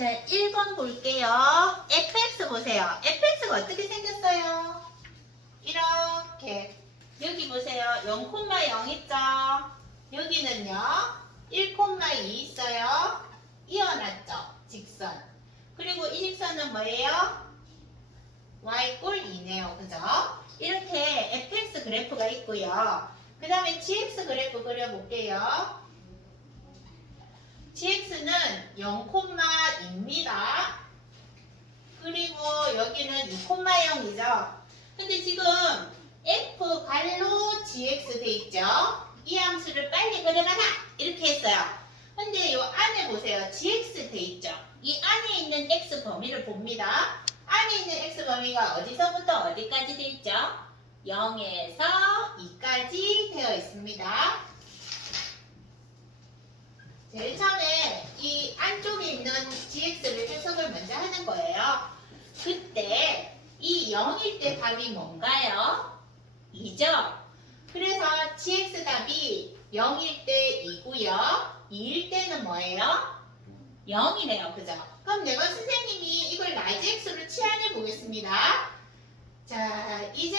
자, 1번 볼게요. fx 보세요. fx가 어떻게 생겼어요? 이렇게. 여기 보세요. 0,0 있죠? 여기는요. 1,2 있어요. 이어놨죠? 직선. 그리고 이 직선은 뭐예요? y꼴 2네요. 그죠? 이렇게 fx 그래프가 있고요. 그 다음에 gx 그래프 그려볼게요. gx는 0,2입니다. 그리고 여기는 2,0이죠. 근데 지금 f 갈로 gx 돼 있죠. 이 함수를 빨리 그려놔라 이렇게 했어요. 근데 이 안에 보세요. gx 돼 있죠. 이 안에 있는 x 범위를 봅니다. 안에 있는 x 범위가 어디서부터 어디까지 돼 있죠? 0에서 2까지 되어 있습니다. 제일 처음에 이 안쪽에 있는 gx를 해석을 먼저 하는 거예요. 그때 이 0일 때 답이 뭔가요? 2죠? 그래서 gx 답이 0일 때 2고요. 2일 때는 뭐예요? 0이네요. 그죠? 그럼 내가 선생님이 이걸 라지 x로 치환해 보겠습니다. 자, 이제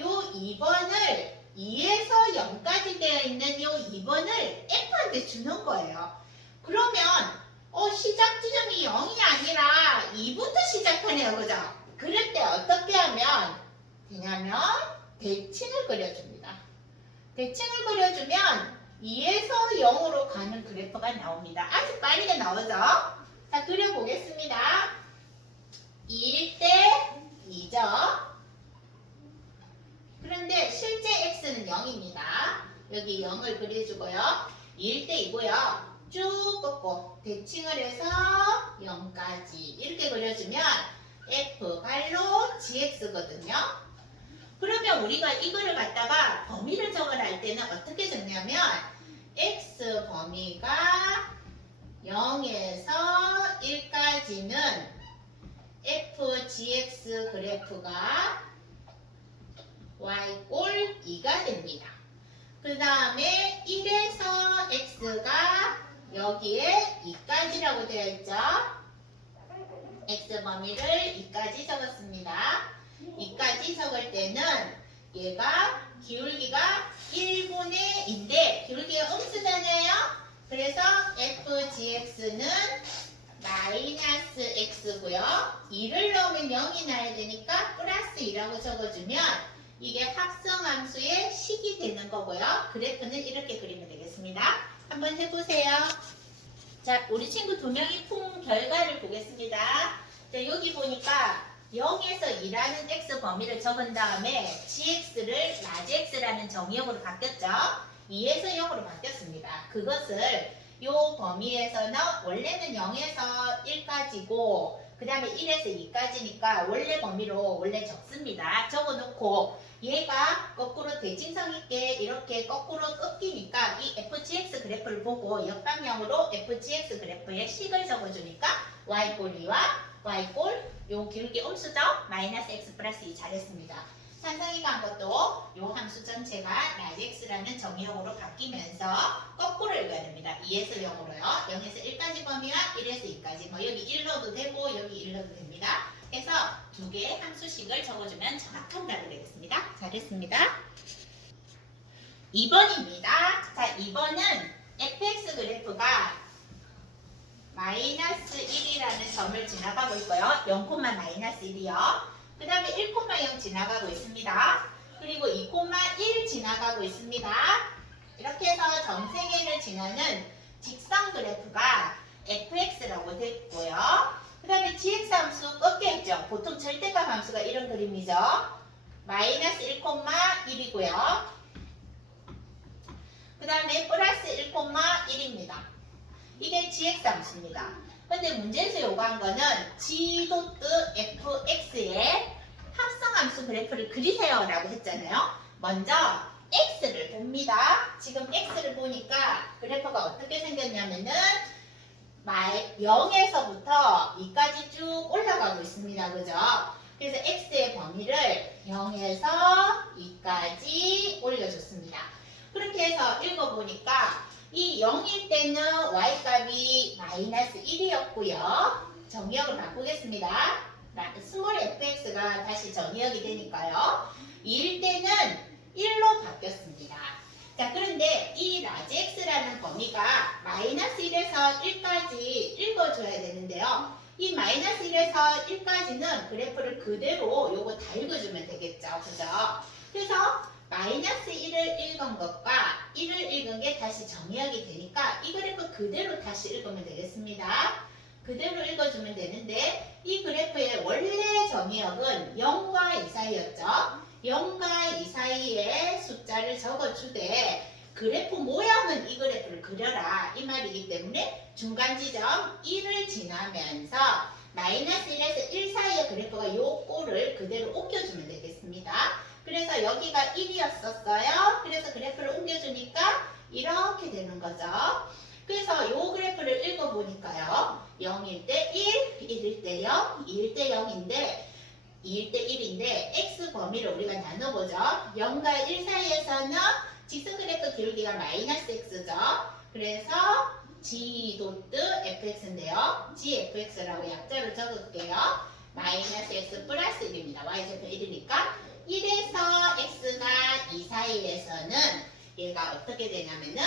요 2번을 2에서 0까지 되어 있는 요 2번을 f한테 주는 거예요. 그러면 시작 지점이 0이 아니라 2부터 시작하네요. 그죠? 그럴 때 어떻게 하면 되냐면 대칭을 그려줍니다. 대칭을 그려주면 2에서 0으로 가는 그래프가 나옵니다. 아주 빠르게 나오죠? 자, 그려보겠습니다. 2일 때 2죠? 그런데 실제 x는 0입니다. 여기 0을 그려주고요. 2일 때 2고요. 쭉 꺾고 대칭을 해서 0까지 이렇게 그려주면 f 갈로 gx거든요. 그러면 우리가 이거를 갖다가 범위를 적어낼 때는 어떻게 적냐면 x 범위가 0에서 1까지는 f gx 그래프가 y꼴 2가 됩니다. 그 다음에 1에서 x가 여기에 2까지라고 되어 있죠. x 범위를 2까지 적었습니다. 2까지 적을 때는 얘가 기울기가 1분의 2인데 기울기가 음수잖아요. 그래서 fgx는 마이너스 x고요. 2를 넣으면 0이 나야 되니까 플러스 2라고 적어주면 이게 합성함수의 식이 되는 거고요. 그래프는 이렇게 그리면 되겠습니다. 한번 해보세요. 자, 우리 친구 두 명이 푼 결과를 보겠습니다. 자, 여기 보니까 0에서 2라는 x 범위를 적은 다음에 gx를 라지 x라는 정의역으로 바뀌었죠. 2에서 0으로 바뀌었습니다. 그것을 이 범위에서는 원래는 0에서 1까지고 그 다음에 1에서 2까지니까 원래 범위로 원래 적습니다. 적어놓고 얘가 거꾸로 대칭성 있게 이렇게 거꾸로 꺾이니까 이 fgx 그래프를 보고 역방향으로 fgx 그래프의 식을 적어주니까 y꼴 2와 y꼴 요 기울기 음수죠? 마이너스 x 플러스 2 잘했습니다. 산성이가 한 것도 요 함수 전체가 라지 x라는 정의역으로 바뀌면서 거꾸로 읽어야 됩니다. 2에서 0으로요. 0에서 1까지 범위와 1에서 2까지 뭐 여기 1 넣어도 되고 여기 1 넣어도 됩니다. 그래서 두 개의 함수식을 적어주면 정확한 답이 되겠습니다. 잘했습니다. 2번입니다. 자, 2번은 fx 그래프가 마이너스 1이라는 점을 지나가고 있고요. 0, 마이너스 1이요. 그 다음에 1,0 지나가고 있습니다. 그리고 2,1 지나가고 있습니다. 이렇게 해서 점생애를 지나는 직선 그래프가 fx라고 됐고요. 그 다음에 gx 함수 꺾여있죠. 보통 절대값 함수가 이런 그림이죠. 마이너스 1,1이고요. 그 다음에 플러스 1,1입니다. 이게 gx 함수입니다. 근데 문제에서 요구한 거는 g.fx의 합성함수 그래프를 그리세요 라고 했잖아요. 먼저 x를 봅니다. 지금 x를 보니까 그래프가 어떻게 생겼냐면은 0에서부터 2까지 쭉 올라가고 있습니다. 그죠? 그래서 x의 범위를 0에서 2까지 올려줬습니다. 그렇게 해서 읽어보니까 이 0일 때는 y값이 마이너스 1이었고요. 정의역을 바꾸겠습니다. 스몰 fx가 다시 정의역이 되니까요. 2일 때는 1로 바뀌었습니다. 자, 그런데 이 라지 x라는 범위가 마이너스 1에서 1까지 읽어줘야 되는데요. 이 마이너스 1에서 1까지는 그래프를 그대로 요거 다 읽어주면 되겠죠. 그죠? 그래서 마이너스 1을 읽은 것과 1을 읽은 게 다시 정의역이 되니까 이 그래프 그대로 다시 읽으면 되겠습니다. 그대로 읽어주면 되는데 이 그래프의 원래 정의역은 0과 2 사이였죠. 0과 2 사이에 숫자를 적어주되 그래프 모양은 이 그래프를 그려라 이 말이기 때문에 중간 지점 1을 지나면서 마이너스 1에서 1 사이의 그래프가 요 꼴을 그대로 옮겨주면 되겠습니다. 그래서 여기가 1이었었어요. 그래서 그래프를 옮겨주니까 이렇게 되는 거죠. 그래서 요 그래프를 읽어보니까요. 0일 때 1, 1일 때 0, 2일 때 0인데 2일 때 1인데 x 범위를 우리가 나눠보죠. 0과 1 사이에서는 직선 그래프 기울기가 마이너스 x죠. 그래서 g 도트 fx인데요. gfx라고 약자로 적을게요. 마이너스 x 플러스 1입니다. y좌표 1이니까 1에서 x가 2 사이에서는 얘가 어떻게 되냐면은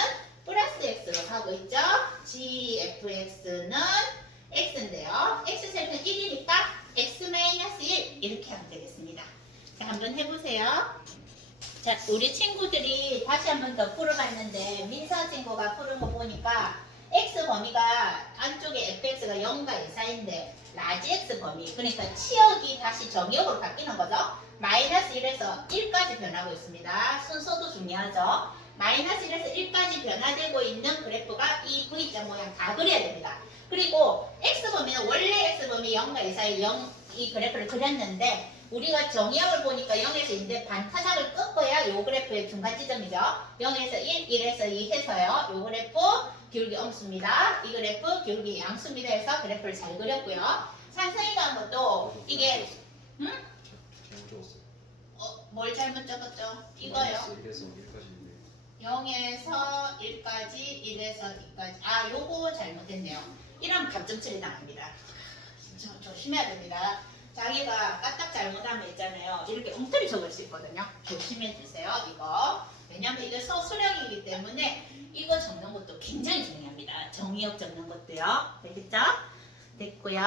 플러스 x로 가고 있죠. gfx는 x인데요. x좌표는 1이니까 x-1 이렇게 하면 되겠습니다. 자, 한번 해보세요. 자, 우리 친구들이 다시 한번 더 풀어봤는데 민서 친구가 푸른 거 보니까 x 범위가 안쪽에 fx가 0과 2 사이인데 라지 x 범위 그러니까 치역이 다시 정역으로 바뀌는 거죠. 마이너스 1에서 1까지 변하고 있습니다. 순서도 중요하죠. 마이너스 1에서 1까지 변화되고 있는 그래프가 이 V자 모양 다 그려야 됩니다. 그리고 X범위는 원래 X범위 0과 2 사이 0, 이 그래프를 그렸는데 우리가 정의역을 보니까 0에서 2인데 반타작을 꺾어야 요 그래프의 중간 지점이죠. 0에서 1, 1에서 2 해서요. 요 그래프 기울기 엄수입니다. 이 그래프 기울기 양수입니다 해서 그래프를 잘 그렸고요. 산성이가 한 것도 이게 뭘 잘못 적었죠? 이거요. 0에서 1까지, 1에서 2까지. 아, 요거 잘못했네요. 이러면 감점 처리 당합니다. 조심해야 됩니다. 자기가 까딱 잘못하면 있잖아요. 이렇게 엉터리 적을 수 있거든요. 조심해 주세요, 이거. 왜냐면 이게 서술형이기 때문에 이거 적는 것도 굉장히 중요합니다. 정의역 적는 것도요. 되겠죠? 됐고요.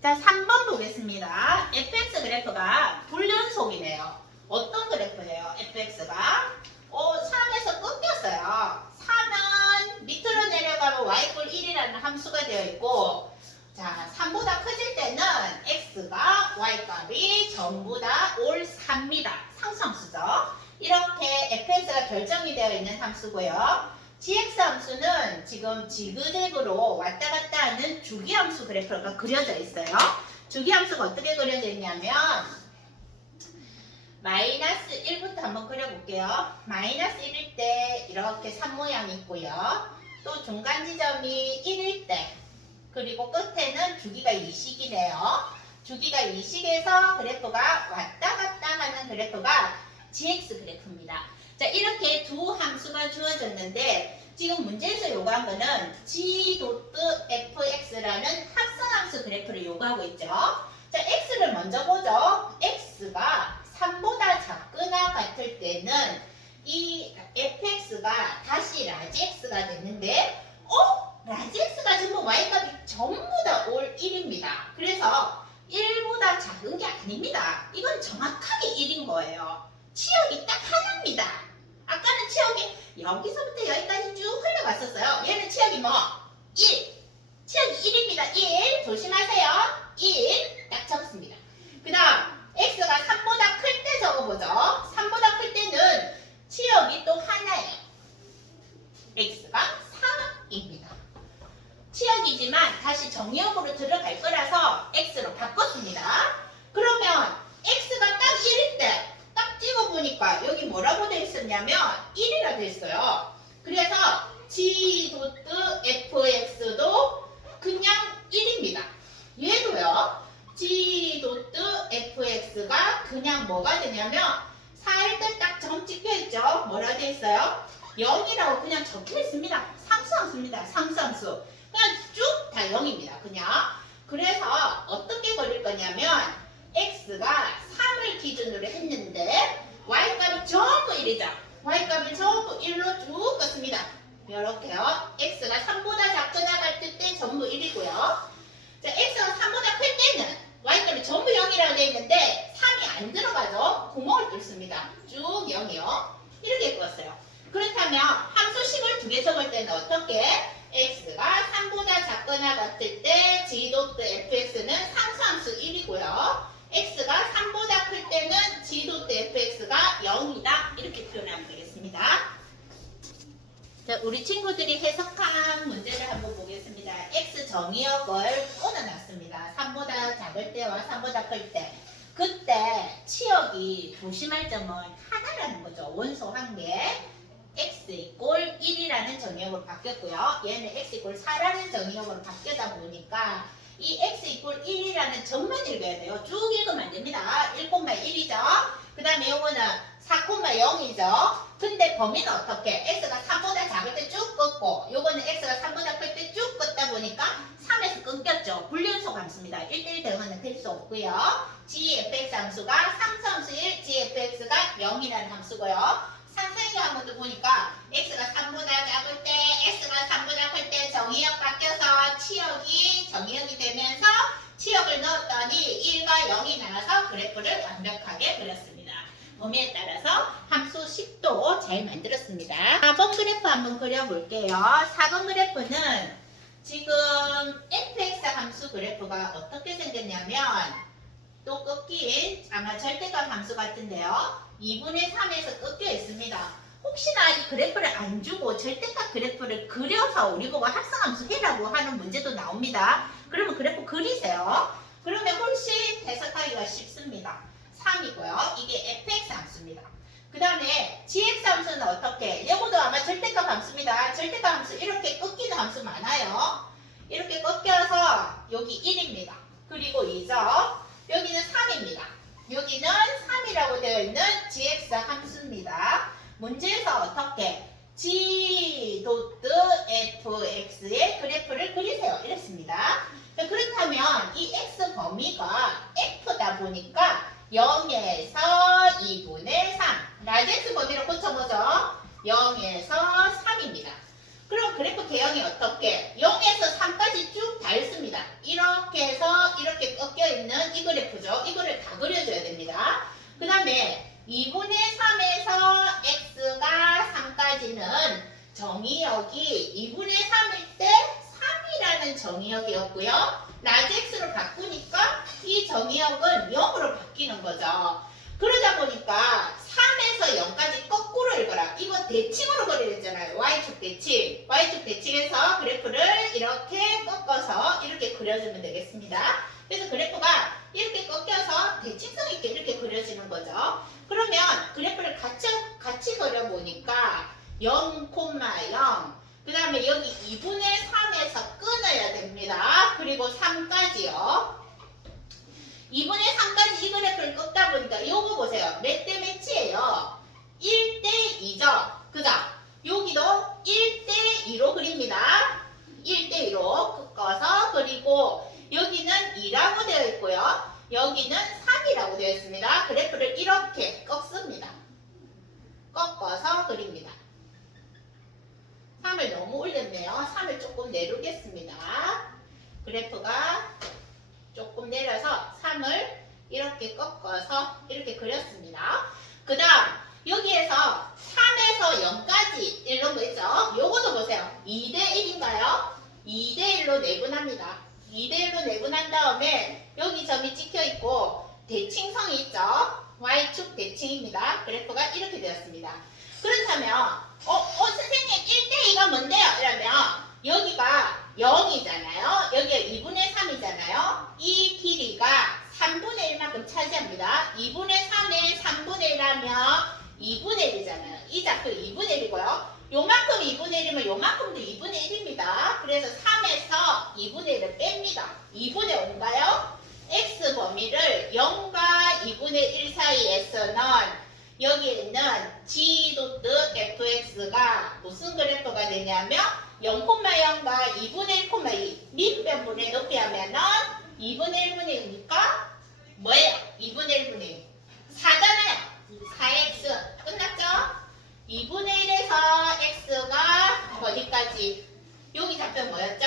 자, 3번 보겠습니다. fx 그래프가 불연속이네요. 어떤 그래프예요? fx가 3에서 끊겼어요. 3은 밑으로 내려가면 y꼴 1이라는 함수가 되어 있고 자, 3보다 커질 때는 x가 y값이 전부 다 올 3입니다. 상수함수죠. 이렇게 fx가 결정이 되어 있는 함수고요. gx 함수는 지금 지그재그로 왔다 갔다 하는 주기함수 그래프가 그려져 있어요. 주기함수가 어떻게 그려져 있냐면 마이너스 1부터 한번 그려볼게요. 마이너스 1일 때 이렇게 3 모양이 있고요. 또 중간 지점이 1일 때 그리고 끝에는 주기가 2식이네요. 주기가 2식에서 그래프가 왔다 갔다 하는 그래프가 gx 그래프입니다. 자, 이렇게 두 함수가 주어졌는데 지금 문제에서 요구한 거는 g.fx라는 합성함수 그래프를 요구하고 있죠. 자, x를 먼저 보죠. x가 3보다 작거나 같을 때는 이 fx가 다시 라지 x가 되는데 라지 x가 전부 y값이 전부 다 올 1입니다. 그래서 1보다 작은 게 아닙니다. 이건 정확하게 1인 거예요. 치역이 딱 하나입니다. 아까는 치역이 여기서부터 여기까지 쭉 흘러갔었어요. 얘는 치역이 뭐? 1. 치역이 1입니다. 1. 조심하세요. 1. 딱 적습니다. 그 다음 x가 3보다 클 때 적어보죠. 3보다 클 때는 치역이 또 하나예요. x가 3입니다. 치역이지만 다시 정의역으로 들어갈 거라서 x로 바꿨습니다. 그러면 x가 딱 1일 때 딱 찍어보니까 여기 뭐라고 되어 있었냐면 1이라 되어 있어요. 그래서 g.fx도 그냥 1입니다. 얘도요. g.fx가 그냥 뭐가 되냐면 4일 때 딱 점 찍혀있죠. 뭐라 되어 있어요? 0이라고 그냥 적혀있습니다. 상수함수입니다. 상수함수. 그냥 쭉 다 0입니다. 그냥 그래서 어떻게 그릴 거냐면 x가 3을 기준으로 했는데 y값이 전부 1이죠. y값이 전부 1로 쭉 껐습니다. 이렇게요. x가 3보다 작거나 같을 때 전부 1이고요. 자, x가 3보다 클 때는 y값이 전부 0이라고 되어 있는데 3이 안 들어가죠. 구멍을 뚫습니다. 쭉 0이요. 이렇게 껐어요. 그렇다면 함수식을 두 개 적을 때는 어떻게? x가 3보다 작거나 같을 때 g.fx는 상수함수 1이고요. x가 3보다 클 때는 g.fx가 0이다. 이렇게 표현하면 되겠습니다. 자, 우리 친구들이 해석한 문제를 한번 보겠습니다. x 정의역을 끊어놨습니다. 3보다 작을 때와 3보다 클 때. 그때 치역이 조심할 점은 하나라는 거죠. 원소 한 개. x 이꼴 1이라는 정의역으로 바뀌었고요. 얘는 x 이꼴 4라는 정의역으로 바뀌다 보니까 이 x 이꼴 1이라는 점만 읽어야 돼요. 쭉 읽으면 안 됩니다. 1,1이죠. 그 다음에 요거는 4,0이죠. 근데 범위는 어떻게? x가 3보다 작을 때 쭉 껐고 요거는 x가 3보다 클 때 쭉 껐다 보니까 3에서 끊겼죠. 불연속 함수입니다. 1대1 대응은 될 수 없고요. gfx 함수가 상수함수 1, gfx가 0이라는 함수고요. 상생의 항목도 보니까 x가 3보다 작을 때, x가 3보다 클 때 정의역 바뀌어서 치역이 정의역이 되면서 치역을 넣었더니 1과 0이 나와서 그래프를 완벽하게 그렸습니다. 범위에 따라서 함수식도 잘 만들었습니다. 4번 그래프 한번 그려볼게요. 4번 그래프는 지금 fx 함수 그래프가 어떻게 생겼냐면 또 꺾인 아마 절대값 함수 같은데요. 2분의 3에서 꺾여 있습니다. 혹시나 이 그래프를 안 주고 절대값 그래프를 그려서 우리 보고 합성함수 해라고 하는 문제도 나옵니다. 그러면 그래프 그리세요. 그러면 훨씬 해석하기가 쉽습니다. 3이고요. 이게 fx 함수입니다. 그 다음에 gx 함수는 어떻게? 이것도 아마 절대값 함수입니다. 절대값 함수 이렇게 꺾이는 함수 많아요. 이렇게 꺾여서 여기 1입니다. 그리고 2죠. 여기는 3입니다. 여기는 3이라고 되어 있는 gx 함수입니다. 문제에서 어떻게? g.fx의 그래프를 그리세요. 이랬습니다. 그렇다면 이 x 범위가 f다 보니까 0에서 2분의 3. 라지엑스 범위로 고쳐보죠. 0에서 3입니다. 그럼 그래프 개형이 어떻게? 0에서 3까지 쭉 다 있습니다. 이렇게 해서 이렇게 꺾여 있는 이 그래프죠. 이거를 다 그려줘야 됩니다. 그 다음에 2분의 3에서 x가 3까지는 정의역이 2분의 3일 때 3이라는 정의역이었고요. 라지 x로 바꾸니까 이 정의역은 0으로 바뀌는 거죠. 그러다 보니까 3에서 0까지 거꾸로 읽어라. 이거 대칭으로 그리랬잖아요. y축 대칭. y축 대칭해서 그래프를 이렇게 꺾어서 이렇게 그려주면 되겠습니다. 그래서 그래프가 이렇게 꺾여서 대칭성 있게 이렇게 그려지는 거죠. 그러면 그래프를 같이 그려보니까 0,0 그 다음에 여기 2분의 3에서 끊어야 됩니다. 그리고 3까지요. 2분의 3까지 이 그래프를 꺾다 보니까 요거 보세요. 몇 대 몇이에요? 1대 2죠. 그죠? 여기도 1대 2로 그립니다. 1대 2로 꺾어서 그리고 여기는 2라고 되어 있고요. 여기는 3이라고 되어 있습니다. 그래프를 이렇게 꺾습니다. 꺾어서 그립니다. 3을 너무 올렸네요. 3을 조금 내리겠습니다. 그래프가 조금 내려서 3을 이렇게 꺾어서 이렇게 그렸습니다. 그 다음 여기에서 3에서 0까지 이런 거 있죠? 요것도 보세요. 2대 1인가요? 2대 1로 내분합니다. 2대 1로 내분한 다음에 여기 점이 찍혀 있고 대칭성이 있죠? y축 대칭입니다. 그래프가 이렇게 되었습니다. 그렇다면 선생님 1대 2가 뭔데요? 이러면 여기가 0이잖아요. 여기가 2분의 3이잖아요. 이 길이가 3분의 1만큼 차지합니다. 2분의 3에 3분의 1하면 2분의 1이잖아요. 이 좌표 2분의 1이고요. 요만큼 2분의 1이면 요만큼도 2분의 1입니다. 그래서 3에서 2분의 1을 뺍니다. 2분의 5인가요? x 범위를 0과 2분의 1 사이에서는 여기에 있는 g.fx가 무슨 그래프가 되냐면 0,0과 2분의 1,2 밑변분의 높이 하면은 2분의 1분의 1이니까 뭐예요? 2분의 1분의 1. 4잖아요. 4x. 끝났죠? 2분의 1에서 x가 어디까지? 여기 좌표 뭐였죠?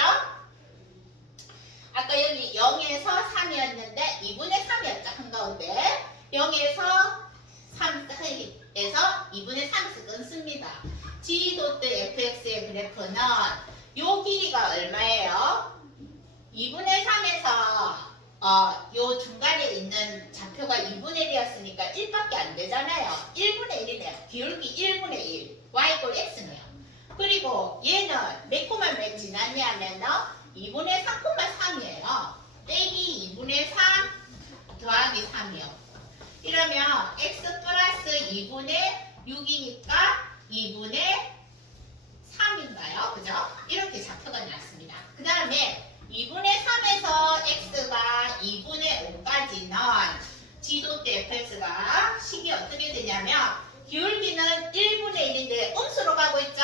아까 여기 0에서 3이었는데 2분의 3이었죠. 한가운데 0에서 3 사이에서 2분의 3x 끊습니다. g.fx의 그래프는 요 길이가 얼마예요? 2분의 3에서 요 중간에 있는 좌표가 2분의 1이었으니까 1밖에 안 되잖아요. 1분의 1이네요. 기울기 1분의 1. y = x네요. 그리고 얘는 몇 코만 몇 지났냐면은 2분의 3,3이에요. 빼기 2분의 3 더하기 3이요. 이러면 x 플러스 2분의 6이니까 2분의 3인가요? 그죠? 이렇게 좌표가 났습니다. 그 다음에 2분의 3에서 x가 2분의 5까지는 g.fx가 식이 어떻게 되냐면 기울기는 1분의 1인데 음수로 가고 있죠?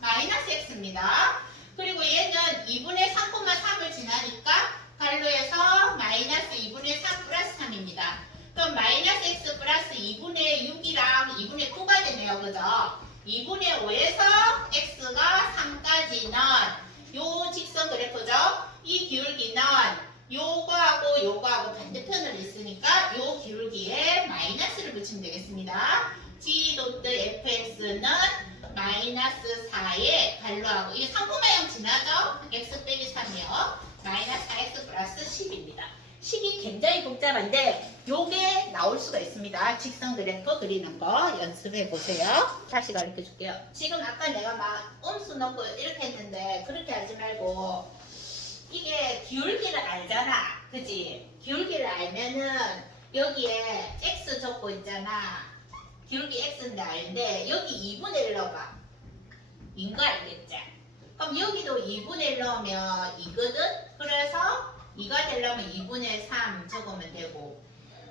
마이너스 x입니다. 그리고 얘는 2분의 3,3을 지나니까 가로에서 마이너스 2분의 3 플러스 3입니다. 그럼 마이너스 x 플러스 2분의 6이랑 2분의 9가 되네요. 그죠? 2분의 5에서 x가 3까지는 요 직선 그래프죠? 이 기울기는 요거하고 요거하고 반대편으로 있으니까 요 기울기에 마이너스를 붙이면 되겠습니다. g.fx는 마이너스 4에 갈로하고 이게 3,0 지나죠? x 빼기 3이요. 마이너스 4x 플러스 10입니다. 식이 굉장히 복잡한데 요게 나올 수가 있습니다. 직선 그래프 그리는 거 연습해 보세요. 다시 가르쳐 줄게요. 지금 아까 내가 막 음수 넣고 이렇게 했는데 그렇게 하지 말고 이게 기울기를 알잖아. 그지? 기울기를 알면은 여기에 x 적고 있잖아. 기울기 x인데 알는데 여기 2분의 1 넣어봐. 인거 알겠지? 그럼 여기도 2분의 1 넣으면 2거든? 그래서 2가 되려면 2분의 3 적으면 되고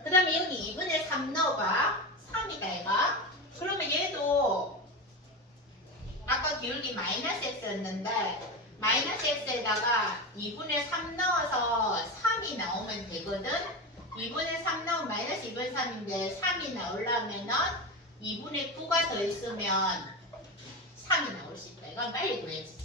그 다음에 여기 2분의 3 넣어봐. 3이다 얘가. 그러면 얘도 아까 기울기 마이너스 x였는데 마이너스 x에다가 2분의 3 넣어서 3이 나오면 되거든. 2분의 3 넣으면 마이너스 2분의 3인데 3이 나오려면은 2분의 9가 더 있으면 3이 나올 수 있다. 이건 빨리 구해야지.